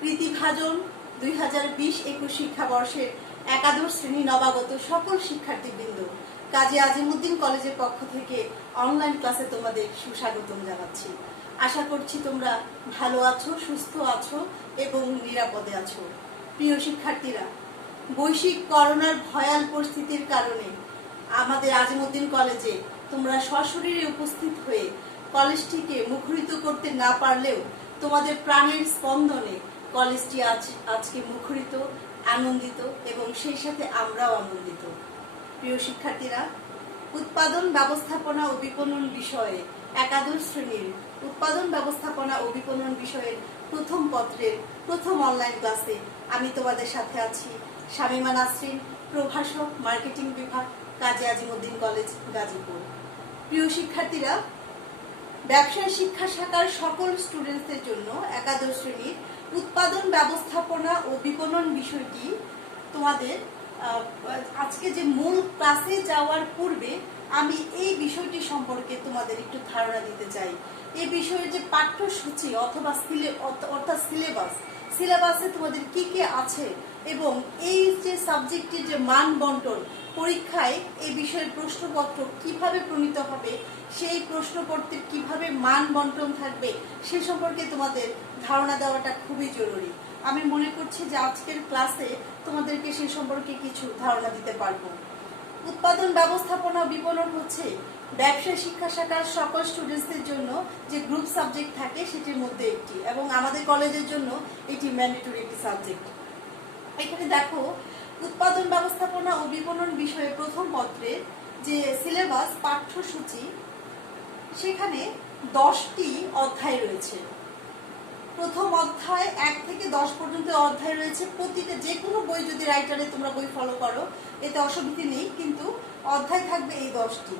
প্রীতিভাজন 2020-21 শিক্ষাবর্ষের একাদশ শ্রেণী নবাগত সকল শিক্ষার্থীবৃন্দ কাজী আজিমউদ্দিন কলেজের পক্ষ থেকে অনলাইন ক্লাসে তোমাদের সুস্বাগতম জানাচ্ছি। আশা করছি তোমরা ভালো আছো, সুস্থ আছো এবং নিরাপদে আছো। প্রিয় শিক্ষার্থীরা, বৈশ্বিক করোনার ভয়াল পরিস্থিতির কারণে আমাদের আজিমউদ্দিন কলেজে তোমরা সশরীরে উপস্থিত হয়ে কলেজটিকে মুখরিত করতে না পারলেও তোমাদের প্রাণের স্পন্দনে কলেজটি আজকে মুখরিত, আনন্দিত এবং সেই সাথে আমরাও আনন্দিত। প্রিয় শিক্ষার্থীরা, উৎপাদন ব্যবস্থাপনা ও বিপণন বিষয়ে একাদশ শ্রেণীর উৎপাদন ব্যবস্থাপনা ও বিপণন বিষয়ের প্রথম পত্রের প্রথম অনলাইন ক্লাসে আমি তোমাদের সাথে আছি শামিমা নাসরিন, প্রভাষক, মার্কেটিং বিভাগ, কাজী আজিমউদ্দিন কলেজ, গাজীপুর। প্রিয় শিক্ষার্থীরা, ব্যবসায় শিক্ষা শাখার সকল স্টুডেন্টসদের জন্য একাদশ শ্রেণীর উৎপাদন ব্যবস্থাপনা ও বিপণন বিষয়টি তোমাদের আজকে যে মূল ক্লাসে যাওয়ার পূর্বে আমি এই বিষয়টি সম্পর্কে তোমাদের একটু ধারণা দিতে চাই। এই বিষয়ে যে পাঠ্যসূচি অথবা অর্থাৎ সিলেবাসে তোমাদের কি কি আছে এবং এই যে সাবজেক্টের যে মান বন্টন, পরীক্ষায় এই বিষয়ের প্রশ্নপত্র কিভাবে প্রণীত হবে, সেই প্রশ্নপত্রের কিভাবে মান বন্টন থাকবে সে সম্পর্কে তোমাদের ধারণা দেওয়াটা খুবই জরুরি। আমি মনে করছি যে আজকের ক্লাসে তোমাদেরকে সে সম্পর্কে কিছু ধারণা দিতে পারবো। উৎপাদন ব্যবস্থাপনা বিপণন হচ্ছে ব্যবসায় শিক্ষা শাখার সকল স্টুডেন্টসদের জন্য যে গ্রুপ সাবজেক্ট থাকে সেটির মধ্যে একটি, এবং আমাদের কলেজের জন্য এটি ম্যান্ডেটরি একটি সাবজেক্ট। এখানে দেখো, উৎপাদন ব্যবস্থাপনা ও বিপণন বিষয়ে প্রথম পত্রের যে সিলেবাস, পাঠ্যসূচি, সেখানে 10টি অধ্যায় রয়েছে। প্রথম অধ্যায় 1 থেকে 10 পর্যন্ত অধ্যায় রয়েছে। প্রতিটা যে কোনো বই, যদি রাইটারে তোমরা বই ফলো করো এতে অসুবিধা নেই, কিন্তু অধ্যায় থাকবে এই 10টি।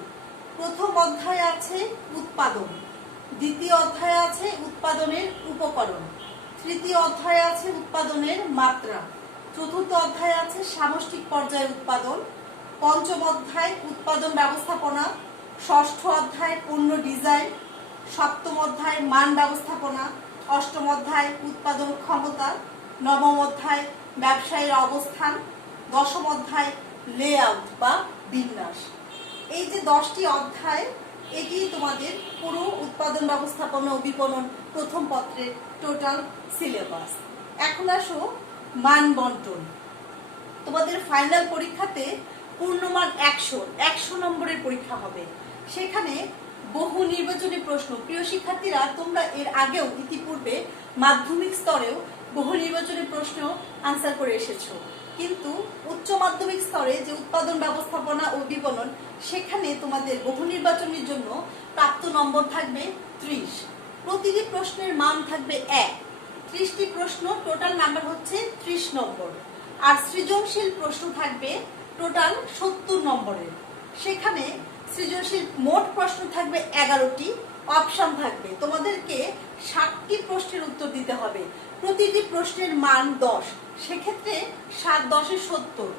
প্রথম অধ্যায় আছে উৎপাদন, দ্বিতীয় অধ্যায় আছে উৎপাদনের উপকরণ, তৃতীয় অধ্যায় আছে উৎপাদনের মাত্রা, চতুর্থ অধ্যায় আছে সামষ্টিক পর্যায়ে উৎপাদন, পঞ্চম অধ্যায় উৎপাদন ব্যবস্থাপনা, ষষ্ঠ অধ্যায় পণ্য ডিজাইন, সপ্তম অধ্যায় মান ব্যবস্থাপনা, অষ্টম অধ্যায় উৎপাদন ক্ষমতা, নবম অধ্যায় ব্যবসায়ের অবস্থান, দশম অধ্যায় লেআউট বা বিন্যাস। এই যে 10টি অধ্যায়, এটি তোমাদের পুরো উৎপাদন ব্যবস্থাপনা ও বিপণন প্রথম পত্রের টোটাল সিলেবাস। এখন আসো মান বন্টন। তোমাদের ফাইনাল পরীক্ষাতে পূর্ণমান 100 নম্বরের পরীক্ষা হবে। সেখানে বহু নির্বাচনী প্রশ্ন। প্রিয় শিক্ষার্থীরা, তোমরা এর আগেও ইতিপূর্বে মাধ্যমিক স্তরেও বহু নির্বাচনী প্রশ্ন আনসার করে এসেছো, কিন্তু উচ্চ মাধ্যমিক স্তরে যে উৎপাদন ব্যবস্থাপনা ও বিপণন, সেখানে তোমাদের বহু নির্বাচনের জন্য প্রাপ্ত নম্বর থাকবে 30। প্রতিটি প্রশ্নের মান থাকবে 1। 30টি প্রশ্ন, টোটাল নাম্বার হচ্ছে 30 নম্বর। আর সৃজনশীল প্রশ্ন থাকবে টোটাল 70 নম্বরের। সেখানে সৃজনশীল মোট প্রশ্ন থাকবে 11টি, অপশন থাকবে। তোমাদেরকে 60টি প্রশ্নের উত্তর দিতে হবে। প্রতিটি প্রশ্নের মান 10, সেক্ষেত্রে 7 10 70।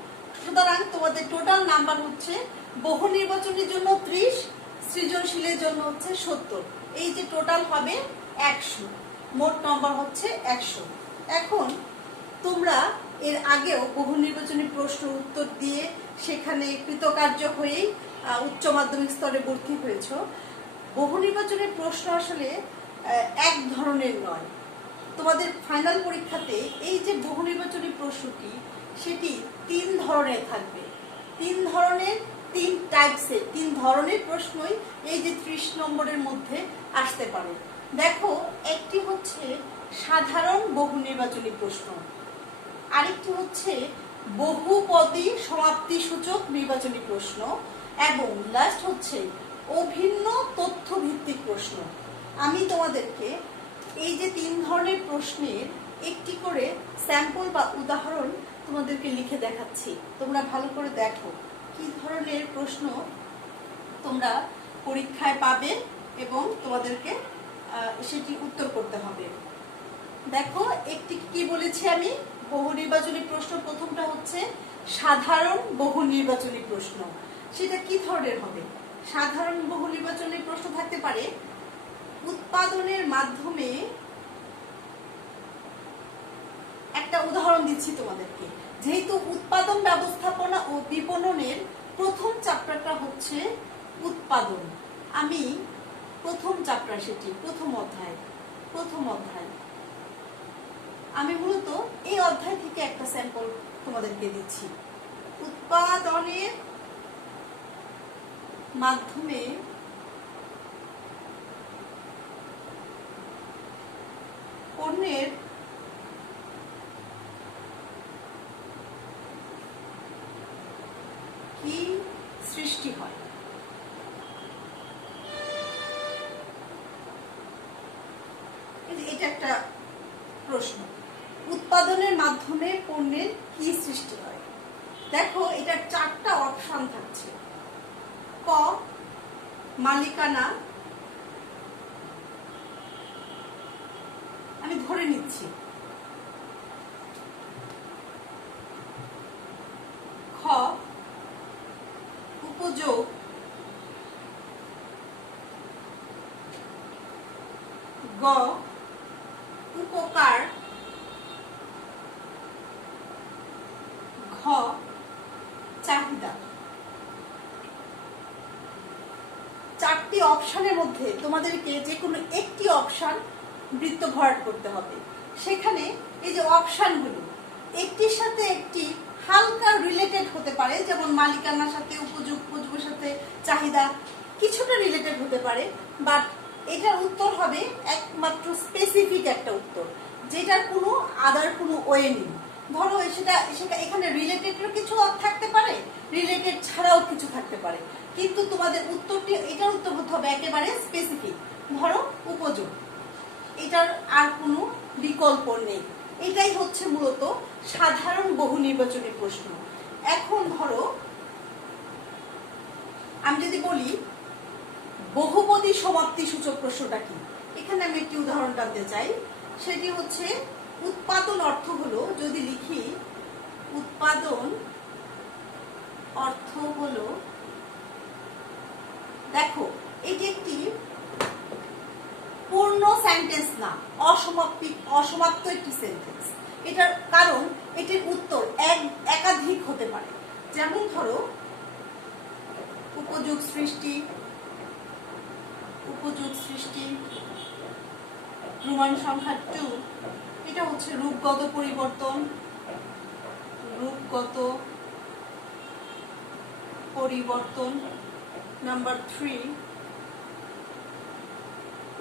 সুতরাং তোমাদের টোটাল নাম্বার হচ্ছে বহু নির্বাচনের জন্য 30, সৃজনশীলের জন্য হচ্ছে 70। এই যে টোটাল হবে 100, মোট নম্বর হচ্ছে 100। এখন তোমরা এর আগেও বহু নির্বাচনী প্রশ্ন উত্তর দিয়ে সেখানে কৃতকার্য হয়েই উচ্চ মাধ্যমিক স্তরে ভর্তি হয়েছ। বহু নির্বাচনের প্রশ্ন আসলে এক ধরনের নয়। তোমাদের ফাইনাল পরীক্ষাতে এই যে বহু নির্বাচনী প্রশ্নটি, সেটি 3 ধরনের থাকবে। 3 ধরনের, 3 টাইপসের, 3 ধরনের প্রশ্নই এই যে 30 নম্বরের মধ্যে আসতে পারে। দেখো, একটি হচ্ছে সাধারণ বহু নির্বাচনী প্রশ্ন, আরেকটি হচ্ছে বহুপদী সমাপ্তি সূচক নির্বাচনী প্রশ্ন, এবং লাস্ট হচ্ছে অভিন্ন তথ্য ভিত্তিক প্রশ্ন। আমি তোমাদেরকে এই যে 3 ধরনের প্রশ্নের একটি করে স্যাম্পল বা উদাহরণ তোমাদেরকে লিখে দেখাচ্ছি। তোমরা ভালো করে দেখো কি ধরনের প্রশ্ন তোমরা পরীক্ষায় পাবে এবং তোমাদেরকে সেটি উত্তর করতে হবে। দেখো, একটি কি বলেছি আমি, বহু নির্বাচনী প্রশ্ন। প্রথমটা হচ্ছে সাধারণ বহু নির্বাচনী প্রশ্ন। সেটা কি ধরনের হবে? সাধারণ বহু নির্বাচনী প্রশ্ন থাকতে পারে, উৎপাদনের মাধ্যমে দিচ্ছি তোমাদেরকে। যেহেতু উৎপাদন ব্যবস্থাপনা ও বিপণনের প্রথম চ্যাপ্টারটা হচ্ছে উৎপাদন, আমি প্রথম চ্যাপ্টার, সেটি প্রথম অধ্যায় আমি মূলত এই অধ্যায় থেকে একটা স্যাম্পল তোমাদেরকে দিচ্ছি। উৎপাদনের মাধ্যমে পণ্যের কি সৃষ্টি হয়? এটা একটা প্রশ্ন। উৎপাদনের মাধ্যমে পণ্যের কি সৃষ্টি হয়? দেখো, এটা 4টা অপশন থাকছে। ক, মালিকানা, আমি ধরে নিচ্ছি। খ, উপযোগ, গ, উপকার, ঘ, চাহিদা। 4টি অপশনের মধ্যে তোমাদেরকে যে কোনো একটি অপশন বৃত্ত ভরাট করতে হবে। সেখানে এই যে অপশনগুলো একটির সাথে একটি হালকা রিলেটেড হতে পারে, যেমন মালিকানার সাথে উপযোগের সাথে চাহিদা কিছুটা রিলেটেড হতে পারে, বাট এটার উত্তর হবে একমাত্র স্পেসিফিক একটা উত্তর, যেটার কোনো আদার কোনো ওয়ে নেই। ধরো সেটা এখানে রিলেটেড কিছু থাকতে পারে, রিলেটেড ছাড়াও কিছু থাকতে পারে, কিন্তু তোমাদের উত্তরটি, এটার উত্তর হতে হবে একেবারে স্পেসিফিক। ধরো উপযোগ, এটার আর কোনো বিকল্প নেই। এটাই হচ্ছে মূলত সাধারণ বহু নির্বাচনী প্রশ্ন। এখন ধরো আমি যদি বলি বহুপদী সমাপ্তি সূচক প্রশ্নটা কি, এখানে আমি একটি উদাহরণ টানতে চাই। সেটি হচ্ছে উৎপাদন অর্থ হলো, যদি লিখি উৎপাদন অর্থ হলো, দেখো এটি একটি পূর্ণ সেন্টেন্স না, অসমাপ্ত একটি সেন্টেন্স। এটার কারণ এটির উত্তর একাধিক হতে পারে। যেমন ধরো উপযোগ সৃষ্টি, প্রমাণ সংখ্যা 2, এটা হচ্ছে রূপগত পরিবর্তন। নাম্বার 3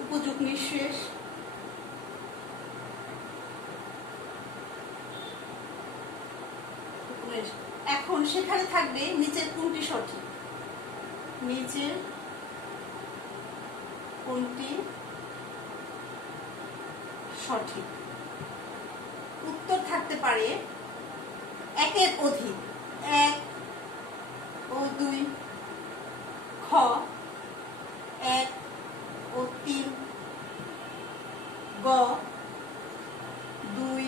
উপযোগ নিঃশেষ। এখন সেখানে থাকবে নিচের কোনটি সঠিক, উত্তর থাকতে পারে একের অধিক, 1 ও 2, খ 1 ও 3, গ 2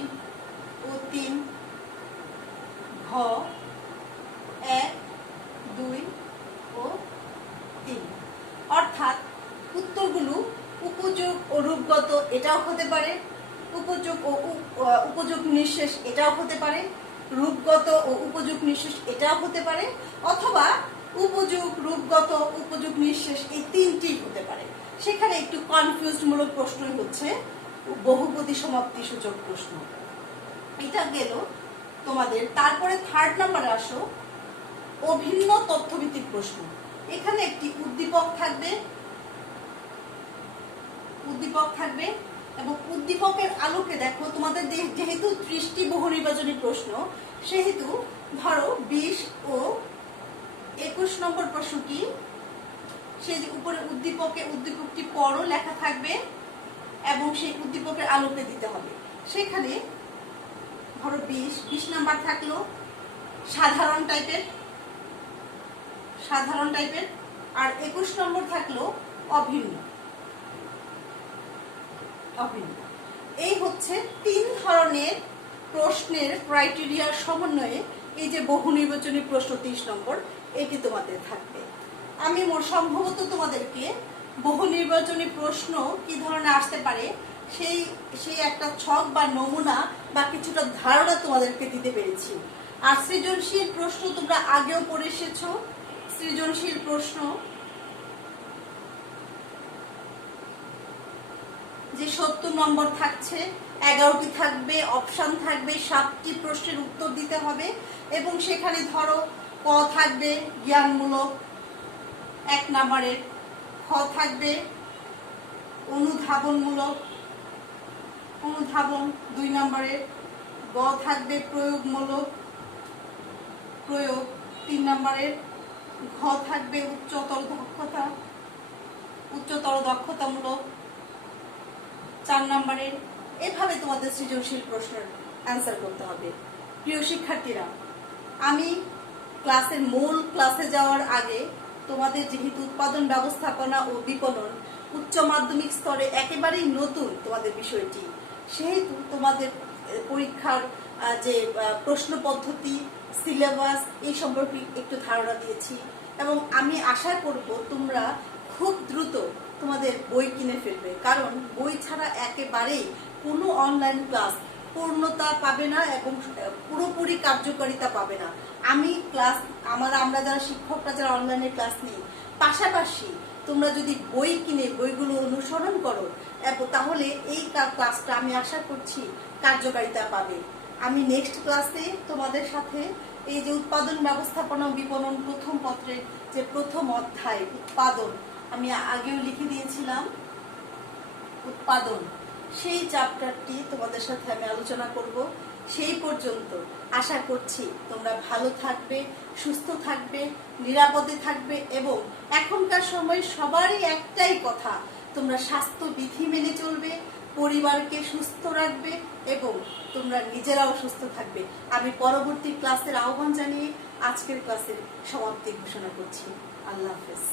ও 3, ঘ 1, 2 ও 3। অর্থাৎ উত্তরগুলো উপযোগ ও রূপগত এটাও হতে পারে, উপযোগ নিঃশেষ এটাও হতে পারে, রূপগত ও উপযোগ নিঃশেষ এটাও হতে পারে, অথবা উপযোগ, রূপগত, উপযোগ নিঃশেষ এই 3টি হতে পারে। সেখানে একটু কনফিউজড মূলক প্রশ্নই হচ্ছে বহুপদী সমাপ্তি সূচক প্রশ্ন। এটা গেল তোমাদের। তারপরে 3rd নাম্বারে আসো, অভিন্ন তথ্যভিত্তিক প্রশ্ন। এখানে একটি উদ্দীপক থাকবে এবং উদ্দীপকের আলোকে দেখো তোমাদের যেহেতু 30টি বহু নির্বাচনী প্রশ্ন, সেহেতু ধরো 20 ও 21 নম্বর প্রশ্নটি, সেই উপরে উদ্দীপকটি পড়ো লেখা থাকবে এবং সেই উদ্দীপকের আলোকে দিতে হবে। সেখানে ধরো 20 নাম্বার থাকলো সাধারণ টাইপের, আর 21 নম্বর থাকলো অভিন্ন। এই হচ্ছে 3 ধরনের প্রশ্নের ক্রাইটেরিয়ার সমন্বয়ে এই যে বহু নির্বাচনী প্রশ্ন 30 নম্বর, এটি তোমাদের থাকবে। আমি সম্ভবত তোমাদেরকে বহু নির্বাচনী প্রশ্ন কি ধরনের আসতে পারে সেই সেই একটা ছক বা নমুনা বা কিছুটা ধারণা তোমাদেরকে দিতে পেরেছি। আর সৃজনশীল প্রশ্ন তোমরা আগেও পড়ে এসেছো। সৃজনশীল প্রশ্ন যে 70 নম্বর থাকছে, 11টি থাকবে, অপশন থাকবে, 7টি প্রশ্নের উত্তর দিতে হবে এবং সেখানে ধরো ক থাকবে জ্ঞানমূলক 1 নম্বরের, খ থাকবে অনুধাবনমূলক অনুধাবন 2 নম্বরের, গ থাকবে প্রয়োগমূলক প্রয়োগ 3 নম্বরের, ঘ থাকবে উচ্চতর দক্ষতামূলক 4 নম্বরের। এভাবে তোমাদের সৃজনশীল প্রশ্নের অ্যান্সার করতে হবে। প্রিয় শিক্ষার্থীরা, আমি মূল ক্লাসে যাওয়ার আগে তোমাদের যেহেতু উৎপাদন ব্যবস্থাপনা ও বিপণন উচ্চ মাধ্যমিক স্তরে একেবারেই নতুন তোমাদের বিষয়টি, সেহেতু তোমাদের পরীক্ষার যে প্রশ্ন পদ্ধতি, সিলেবাস এই সম্পর্কে একটু ধারণা দিয়েছি এবং আমি আশা করব তোমরা খুব দ্রুত তোমাদের বই কিনে ফেলবে, কারণ বই ছাড়া একেবারেই কোনো অনলাইন ক্লাস পূর্ণতা পাবে না এবং পুরোপুরি কার্যকারিতা পাবে না। আমরা যারা শিক্ষকরা যারা অনলাইনে ক্লাস নিই, পাশাপাশি তোমরা যদি বই কিনে বইগুলো অনুসরণ করো তাহলে এই ক্লাসটা আমি আশা করছি কার্যকারিতা পাবে। আমি নেক্সট ক্লাসে তোমাদের সাথে এই যে উৎপাদন ব্যবস্থাপনা ও বিপণন প্রথম পত্রের যে প্রথম অধ্যায় উৎপাদন, আমি আগেও লিখে দিয়েছিলাম উৎপাদন, সেই চ্যাপ্টারটি তোমাদের সাথে আমি আলোচনা করব। সেই পর্যন্ত আশা করছি তোমরা ভালো থাকবে, সুস্থ থাকবে, নিরাপদে থাকবে এবং এখনকার সময় সবারই একটাই কথা, তোমরা স্বাস্থ্যবিধি মেনে চলবে, পরিবারকে সুস্থ রাখবে এবং তোমরা নিজেরাও সুস্থ থাকবে। আমি পরবর্তী ক্লাসের আহ্বান জানিয়ে আজকের ক্লাসের সমাপ্তি ঘোষণা করছি। আল্লাহ হাফেজ।